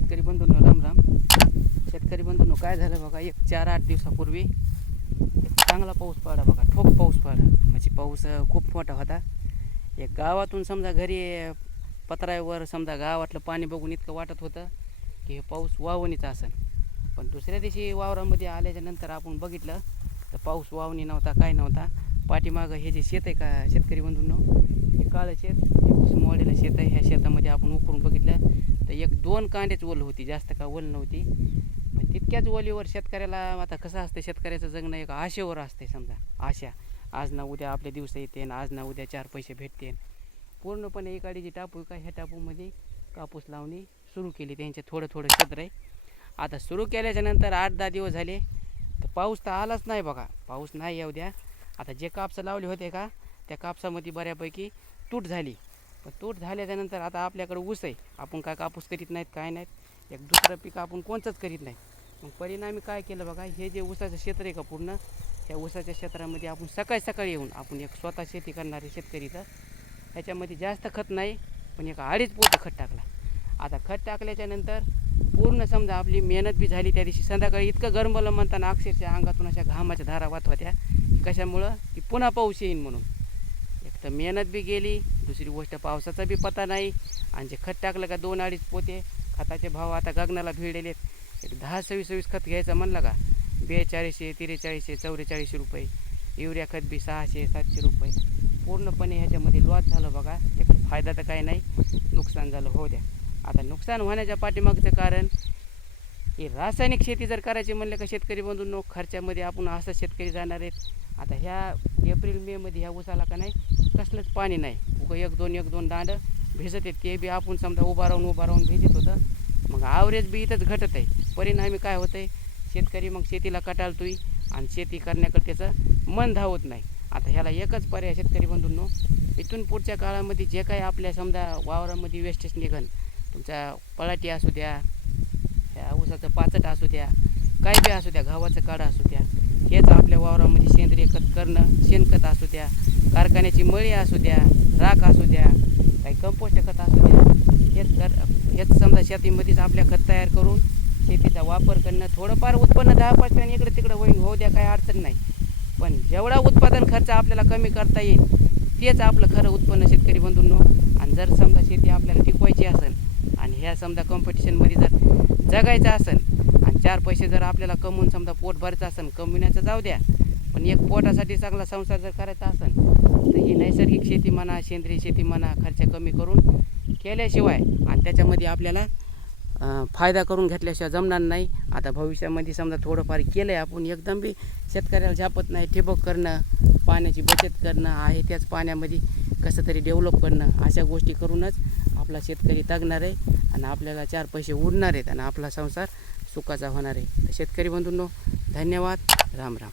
शेतकरी बंधूंनो राम राम. शेतकरी बंधूंनो काय झालं बघा, एक 4-8 दिवसापूर्वी एक चांगला पाऊस पडला बघा, ठोक पाऊस पडला. म्हणजे पाऊस खूप मोठा होता. एक गावातून समजा घरी पत्रावर समजा गावातलं पाणी बघून इतकं वाटत होतं की हे पाऊस वावणीचा असेल. पण दुसऱ्या दिवशी वावरामध्ये आल्याच्या नंतर आपण बघितलं तर पाऊस वावणी नव्हता, काय नव्हता. पाठीमागं हे जे शेत आहे का शेतकरी बंधूंनो, हे काळं शेत, हे ऊस मोडलेलं शेत आहे. ह्या शेतामध्ये आपण उकरून बघितलं तर 1-2 कांड्याच ओल होती, जास्त का ओल नव्हती. पण तितक्याच ओलीवर शेतकऱ्याला आता कसं असतं, शेतकऱ्याचं जगणं एक आशेवर असते. समजा आशा, आज ना उद्या आपले दिवस येते, आज ना उद्या 4 पैसे भेटते. पूर्णपणे एकाडीची टापू का ह्या टापूमध्ये कापूस लावणी सुरू केली. त्यांचे थोडं थोडं क्षेत्र आहे. आता सुरू केल्याच्या नंतर 8-10 दिवस झाले तर पाऊस तर आलाच नाही बघा. पाऊस नाही येऊ द्या. आता जे कापसं लावले होते का त्या कापसामध्ये बऱ्यापैकी तूट झाली. पण तूट झाल्याच्यानंतर आता आपल्याकडे ऊस आहे. आपण काय कापूस करीत नाहीत, काय नाहीत, एक दुसरं पीक आपण कोणतंच करीत नाही. मग परिणामी काय केलं बघा, हे जे ऊसाचं क्षेत्र आहे का पूर्ण, त्या ऊसाच्या क्षेत्रामध्ये आपण सकाळी सकाळी येऊन आपण एक स्वतः शेती करणारे शेतकरी तर ह्याच्यामध्ये जास्त खत नाही, पण एक 2.5 पोतं खत टाकला. आता खत टाकल्याच्या नंतर पूर्ण समजा आपली मेहनत बी झाली. त्या दिवशी संध्याकाळी इतकं गरमलं म्हणताना अक्षरशः अंगातून अशा घामाच्या धारा वाहत होत्या. कशामुळं की पुन्हा पाऊस येईन म्हणून. एक तर मेहनत बी गेली, दुसरी गोष्ट पावसाचा बी पत्ता नाही. आणि जे खत टाकलं का 2-2.5 पोते, खताचे भाव आता गगनाला भिडलेले. एक 10-26 खत घ्यायचं म्हणलं का 4200, 4300, 4400 रुपये. युरिया खत बी 600-700 रुपये. पूर्णपणे ह्याच्यामध्ये लॉस झालं बघा. एक फायदा तर काही नाही, नुकसान झालं. हो द्या. आता नुकसान होण्याच्या पाठीमागचं कारण हे रासायनिक शेती जर करायची म्हणलं का शेतकरी बंधूंनो, खर्चामध्ये आपण असं शेतकरी जाणार आहेत. आता ह्या एप्रिल-मेमध्ये ह्या ऊसाला का नाही कसलंच पाणी नाही. उगं 1-2 दांडं भिजत आहेत. ते बी आपण समजा उभा राहून भिजत होतं. मग ॲव्हरेज बी इथंच घटत आहे. परिणामी काय होतं आहे, शेतकरी मग शेतीला कटाळतोय आणि शेती करण्याकडे त्याचं मन धावत नाही. आता ह्याला एकच पर्याय शेतकरी बंधूंनो, इथून पुढच्या काळामध्ये जे काही आपल्या समजा वावरामध्ये वेस्टेज निघन, तुमचा पळाटी असू द्या, ह्या ऊसाचं पाचट असू द्या, काय बी असू द्या, गव्हाचं काढा असू द्या, हेच आपल्या वावरामध्ये सेंद्रिय खत करणं, शेणखत असू द्या, कारखान्याची मळी असू द्या, राख असू द्या, काही कंपोस्ट खत असू द्या, हेच समजा शेतीमध्येच आपल्या खत तयार करून शेतीचा वापर करणं. थोडंफार उत्पन्न 10% इकडे तिकडं होईल, होऊ द्या, काही अडचण नाही. पण जेवढा उत्पादन खर्च आपल्याला कमी करता येईल तेच आपलं खरं उत्पन्न शेतकरी बंधूंनो. आणि जर समजा शेती आपल्याला टिकवायची असेल आणि ह्या समजा कॉम्पिटिशनमध्ये जर जगायचं असेल आणि 4 पैसे जर आपल्याला कमवून समजा पोट भरायचं असेल, कमविण्याचं जाऊ द्या, पण एक पोटासाठी चांगला संसार जर करायचा असेल तर ही नैसर्गिक शेती म्हणा, सेंद्रिय शेती म्हणा, खर्च कमी करून केल्याशिवाय आणि त्याच्यामध्ये आपल्याला फायदा करून घेतल्याशिवाय जमणार नाही. आता भविष्यामध्ये समजा थोडंफार केलं आहे आपण, एकदम बी शेतकऱ्याला झापत नाही. ठिबक करणं, पाण्याची बचत करणं, आहे त्याच पाण्यामध्ये कसं तरी डेव्हलप करणं, अशा गोष्टी करूनच आपला शेतकरी तगणार आहे आणि आपल्याला 4 पैसे उरणार आहेत आणि आपला संसार सुखाचा होणार आहे. तर शेतकरी बंधूंनो, धन्यवाद. राम राम.